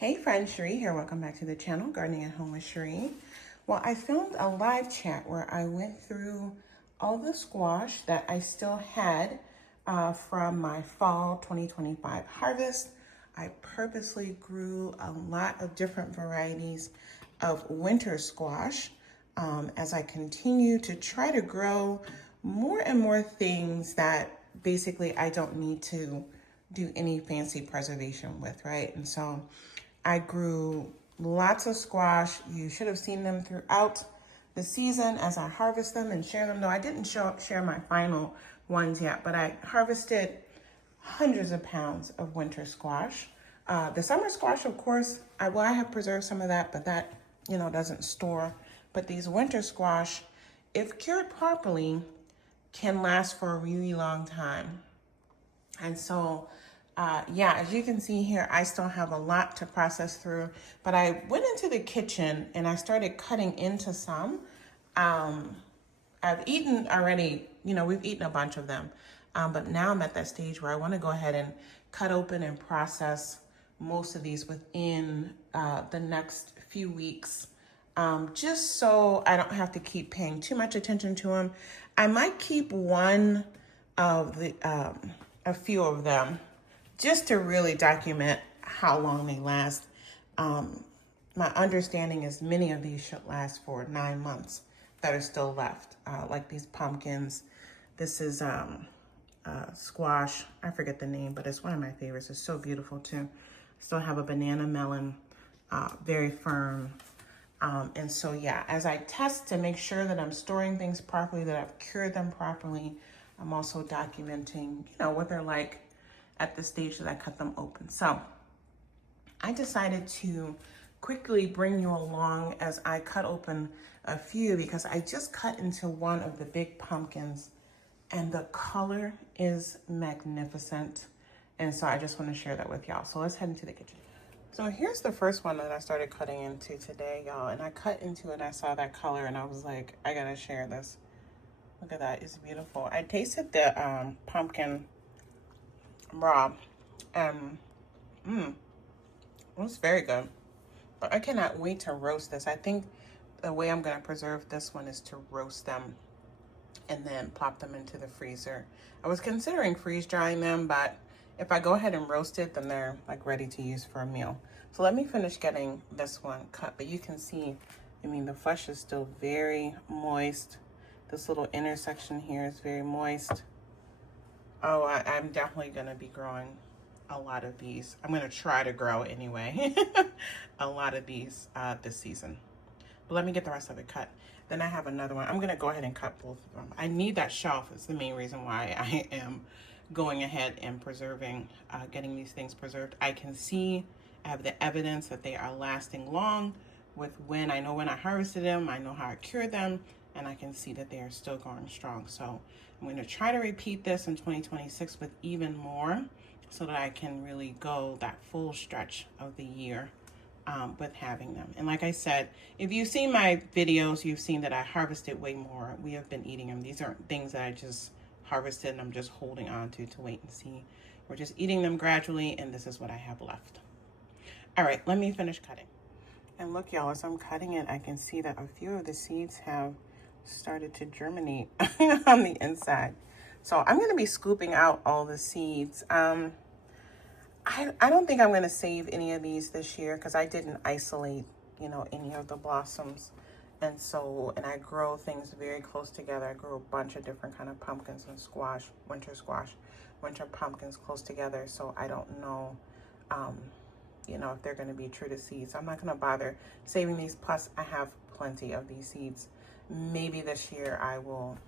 Hey friends, Cherie here. Welcome back to the channel, Gardening at Home with Cherie. Well, I filmed a live chat where I went through all the squash that I still had from my fall 2025 harvest. I purposely grew a lot of different varieties of winter squash as I continue to try to grow more and more things that basically I don't need to do any fancy preservation with, right? And so I grew lots of squash. You should have seen them throughout the season as I harvest them and share them. No, I didn't share my final ones yet, but I harvested hundreds of pounds of winter squash. The summer squash, of course, I have preserved some of that, but that, doesn't store. But these winter squash, if cured properly, can last for a really long time. And so, yeah, as you can see here, I still have a lot to process through, but I went into the kitchen and I started cutting into some. I've eaten already, we've eaten a bunch of them, but now I'm at that stage where I want to go ahead and cut open and process most of these within the next few weeks, just so I don't have to keep paying too much attention to them. I might keep one of the, a few of them, just to really document how long they last. My understanding is many of these should last for 9 months that are still left, like these pumpkins. This is squash. I forget the name, but it's one of my favorites. It's so beautiful too. Still have a banana melon, very firm. And so, yeah, as I test to make sure that I'm storing things properly, that I've cured them properly, I'm also documenting, what they're like at the stage that I cut them open. So I decided to quickly bring you along as I cut open a few, because I just cut into one of the big pumpkins and the color is magnificent. And so I just want to share that with y'all. So let's head into the kitchen. So here's the first one that I started cutting into today, y'all. And I cut into it, I saw that color and I was like, I gotta share this. Look at that, it's beautiful. I tasted the pumpkin raw and it was very good. But I cannot wait to roast this. I think the way I'm gonna preserve this one is to roast them and then plop them into the freezer. I was considering freeze drying them, but if I go ahead and roast it, then they're like ready to use for a meal. So let me finish getting this one cut, but you can see, the flesh is still very moist. This little intersection here is very moist. Oh, I'm definitely gonna be growing a lot of these. I'm gonna try to grow anyway, a lot of these this season. But let me get the rest of it cut. Then I have another one. I'm gonna go ahead and cut both of them. I need that shelf. It's the main reason why I am going ahead and preserving, getting these things preserved. I can see, I have the evidence that they are lasting long with when I know when I harvested them, I know how I cured them, and I can see that they are still going strong. So I'm going to try to repeat this in 2026 with even more so that I can really go that full stretch of the year with having them. And like I said, if you've seen my videos, you've seen that I harvested way more. We have been eating them. These aren't things that I just harvested and I'm just holding on to wait and see. We're just eating them gradually, and this is what I have left. All right, let me finish cutting. And look, y'all, as I'm cutting it, I can see that a few of the seeds have started to germinate on the inside. So I'm going to be scooping out all the seeds. I don't think I'm going to save any of these this year because I didn't isolate, any of the blossoms. And I grow things very close together. I grew a bunch of different kind of pumpkins and squash, winter pumpkins close together. So I don't know, if they're going to be true to seeds. I'm not going to bother saving these. Plus, I have plenty of these seeds. Maybe this year I will,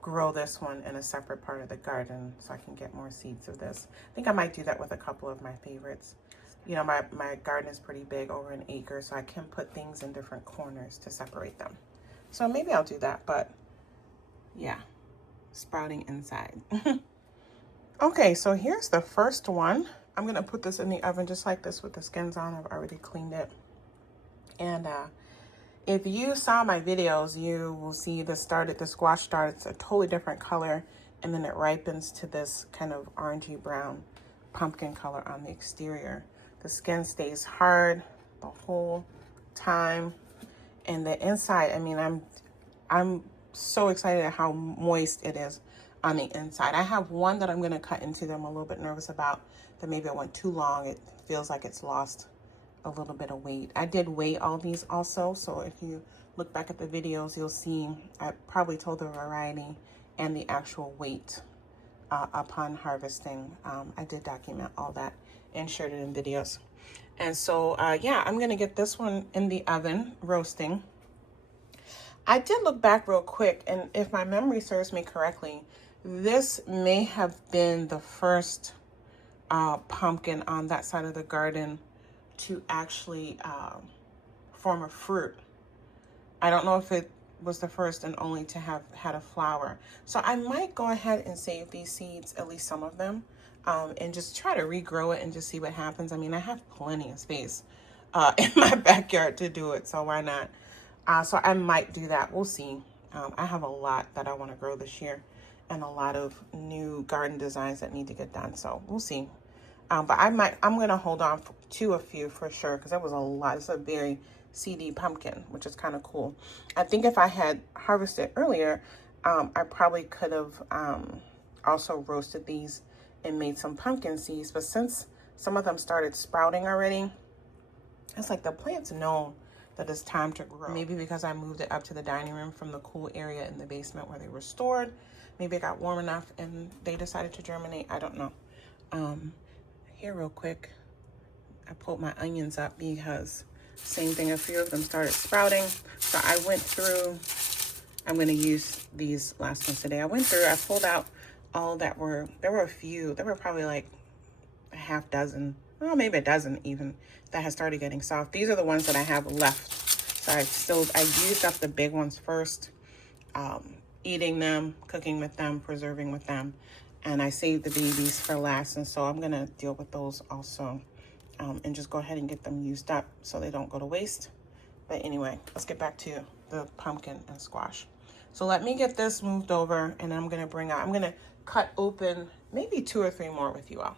grow this one in a separate part of the garden so I can get more seeds of this. I think I might do that with a couple of my favorites. My garden is pretty big, over an acre, so I can put things in different corners to separate them. So maybe I'll do that, but yeah, sprouting inside. Okay, so here's the first one. I'm gonna put this in the oven just like this with the skins on. I've already cleaned it. And if you saw my videos, you will see the squash starts a totally different color, and then it ripens to this kind of orangey brown pumpkin color on the exterior. The skin stays hard the whole time. And the inside, I mean, I'm so excited at how moist it is on the inside. I have one that I'm gonna cut into that I'm a little bit nervous about, that maybe I went too long. It feels like it's lost a little bit of weight. I did weigh all these also, so if you look back at the videos, you'll see I probably told the variety and the actual weight upon harvesting. I did document all that and shared it in videos. And so, yeah, I'm gonna get this one in the oven roasting. I did look back real quick, and if my memory serves me correctly, this may have been the first pumpkin on that side of the garden to actually form a fruit. I don't know if it was the first and only to have had a flower. So I might go ahead and save these seeds, at least some of them, and just try to regrow it and just see what happens. I mean, I have plenty of space in my backyard to do it, so why not? So I might do that. We'll see. I have a lot that I want to grow this year and a lot of new garden designs that need to get done. So we'll see. But I'm going to hold on to a few for sure, because that was a lot. It's a very seedy pumpkin, which is kind of cool. I think if I had harvested earlier, I probably could have also roasted these and made some pumpkin seeds. But since some of them started sprouting already, it's like the plants know that it's time to grow. Maybe because I moved it up to the dining room from the cool area in the basement where they were stored. Maybe it got warm enough and they decided to germinate. I don't know. Here real quick, I pulled my onions up because same thing, a few of them started sprouting. So I went through, I'm gonna use these last ones today. I pulled out all that there were a few, there were probably like a half dozen, well, maybe a dozen even, that has started getting soft. These are the ones that I have left. So I used up the big ones first, eating them, cooking with them, preserving with them. And I saved the babies for last. And so I'm gonna deal with those also, and just go ahead and get them used up so they don't go to waste. But anyway, let's get back to the pumpkin and squash. So let me get this moved over, and I'm gonna cut open maybe 2 or 3 more with you all.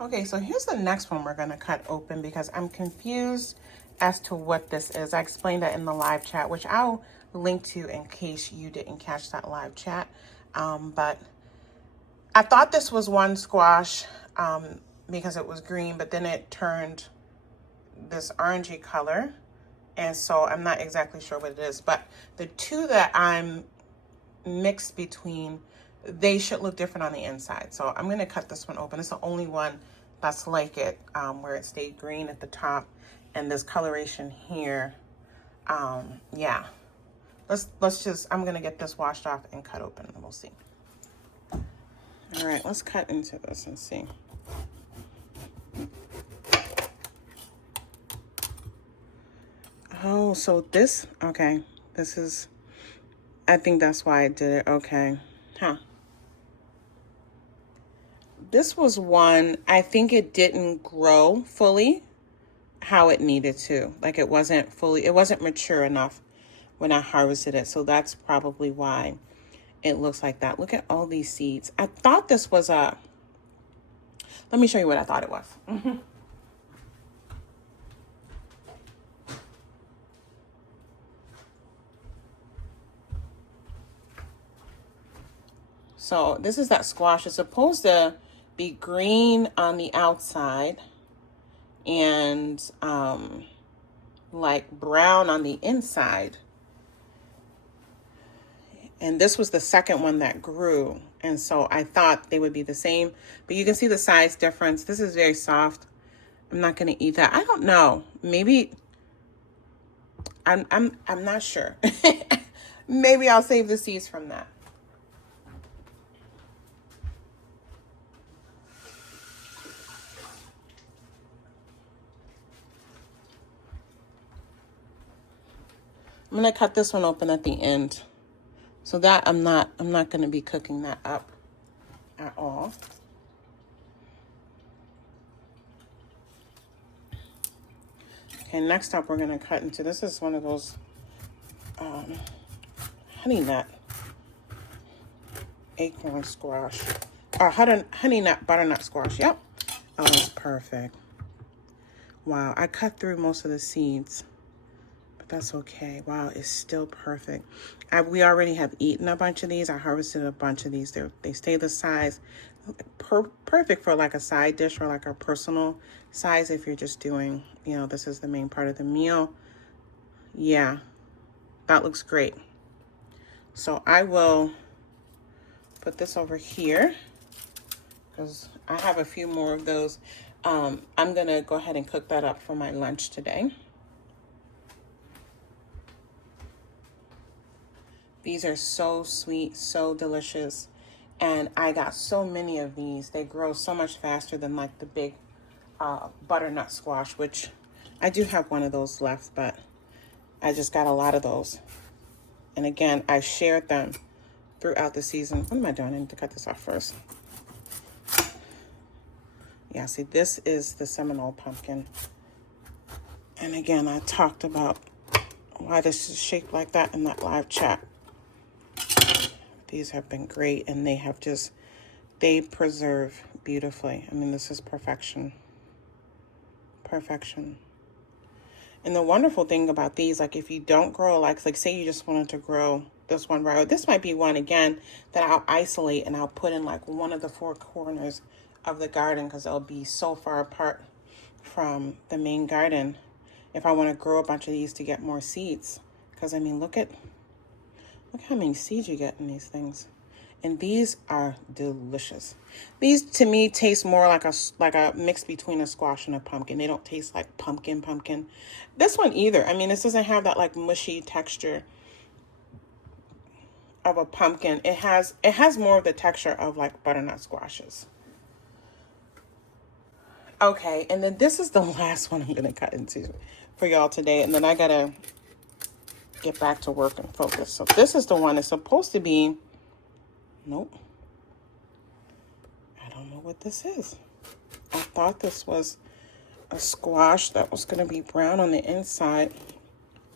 Okay, so here's the next one we're gonna cut open because I'm confused as to what this is. I explained that in the live chat, which I'll link to in case you didn't catch that live chat. But I thought this was one squash because it was green, but then it turned this orangey color. And so I'm not exactly sure what it is, but the two that I'm mixed between, they should look different on the inside. So I'm gonna cut this one open. It's the only one that's like it, where it stayed green at the top and this coloration here. Yeah, I'm gonna get this washed off and cut open and we'll see. All right, let's cut into this and see. Oh, so this, okay, this is, I think that's why I did it, okay, huh. This was one, I think it didn't grow fully how it needed to. Like it wasn't mature enough when I harvested it. So that's probably why it looks like that. Look at all these seeds. I thought this was let me show you what I thought it was. So this is that squash. It's supposed to be green on the outside and like brown on the inside. And this was the second one that grew. And so I thought they would be the same, but you can see the size difference. This is very soft. I'm not going to eat that. I don't know. Maybe I'm not sure. Maybe I'll save the seeds from that. I'm going to cut this one open at the end. So that I'm not going to be cooking that up at all. Okay, next up we're going to cut into, this is one of those honey nut acorn squash, or honey nut butternut squash. Yep. Oh, that's perfect. Wow, I cut through most of the seeds, but that's okay. Wow, it's still perfect. We already have eaten a bunch of these. I harvested a bunch of these. They stay the size. Perfect for like a side dish or like a personal size if you're just doing, you know, this is the main part of the meal. Yeah, that looks great. So I will put this over here because I have a few more of those. I'm gonna go ahead and cook that up for my lunch today. These are so sweet, so delicious. And I got so many of these. They grow so much faster than like the big butternut squash, which I do have one of those left, but I just got a lot of those. And again, I shared them throughout the season. What am I doing? I need to cut this off first. Yeah, see, this is the Seminole pumpkin. And again, I talked about why this is shaped like that in that live chat. These have been great, and they preserve beautifully. I mean, this is perfection. Perfection. And the wonderful thing about these, like if you don't grow, like say you just wanted to grow this one right, this might be one again that I'll isolate and I'll put in like one of the four corners of the garden because it'll be so far apart from the main garden if I want to grow a bunch of these to get more seeds. Because I mean, look how many seeds you get in these things. And these are delicious. These to me taste more like a mix between a squash and a pumpkin. They don't taste like pumpkin. This one either. I mean, this doesn't have that like mushy texture of a pumpkin. It has more of the texture of like butternut squashes. Okay, and then this is the last one I'm gonna cut into for y'all today, and then I gotta get back to work and focus. So this is the one that's supposed to be, nope. I don't know what this is. I thought this was a squash that was gonna be brown on the inside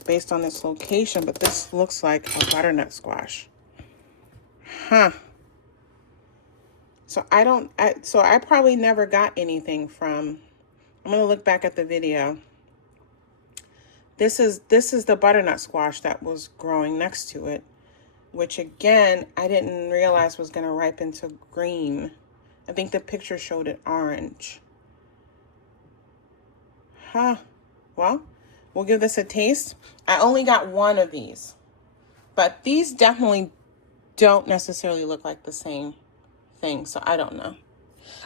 based on this location, but this looks like a butternut squash. Huh. So I probably never got anything from, I'm gonna look back at the video. This is the butternut squash that was growing next to it, which again, I didn't realize was gonna ripen to green. I think the picture showed it orange. Huh. Well, we'll give this a taste. I only got one of these, but these definitely don't necessarily look like the same thing, so I don't know.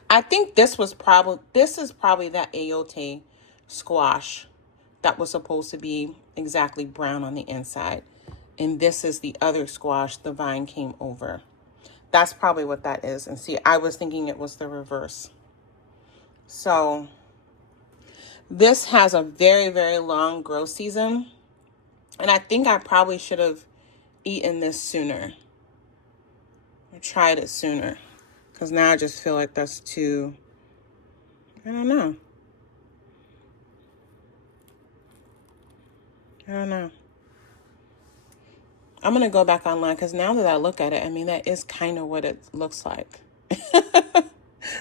I think this is probably that ayote squash that was supposed to be exactly brown on the inside. And this is the other squash the vine came over. That's probably what that is. And see, I was thinking it was the reverse. So this has a very, very long grow season. And I think I probably should have eaten this sooner. Or tried it sooner. Because now I just feel like that's too, I don't know. I'm going to go back online because now that I look at it, I mean, that is kind of what it looks like.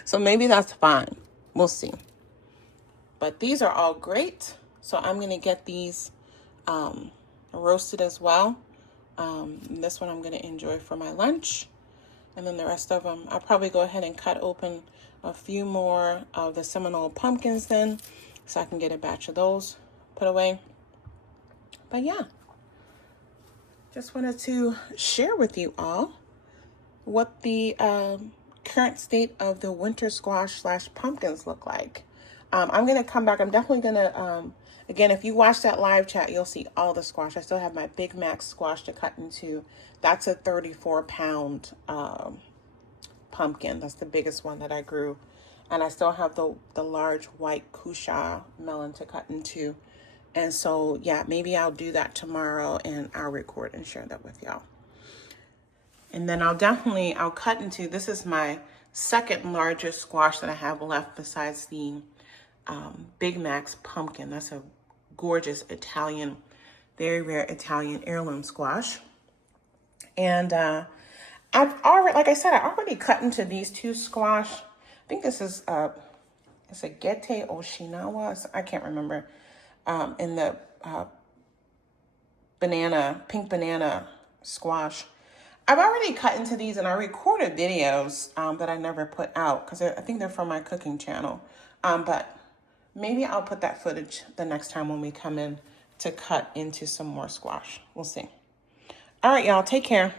So maybe that's fine. We'll see. But these are all great. So I'm going to get these roasted as well. This one I'm going to enjoy for my lunch. And then the rest of them, I'll probably go ahead and cut open a few more of the Seminole pumpkins then, so I can get a batch of those put away. But yeah, just wanted to share with you all what the current state of the winter squash / pumpkins look like. I'm going to come back. I'm definitely going to, again, if you watch that live chat, you'll see all the squash. I still have my Big Mac squash to cut into. That's a 34-pound pumpkin. That's the biggest one that I grew. And I still have the large white Kusha melon to cut into. And so, yeah, maybe I'll do that tomorrow and I'll record and share that with y'all. And then I'll cut into, this is my second largest squash that I have left besides the Big Mac's pumpkin. That's a gorgeous Italian, very rare Italian heirloom squash. And I've already, like I said, I already cut into these two squash. I think this is it's a Gete Oshinawa. I can't remember. In the pink banana squash. I've already cut into these and I recorded videos that I never put out because I think they're from my cooking channel. But maybe I'll put that footage the next time when we come in to cut into some more squash. We'll see. All right, y'all, take care.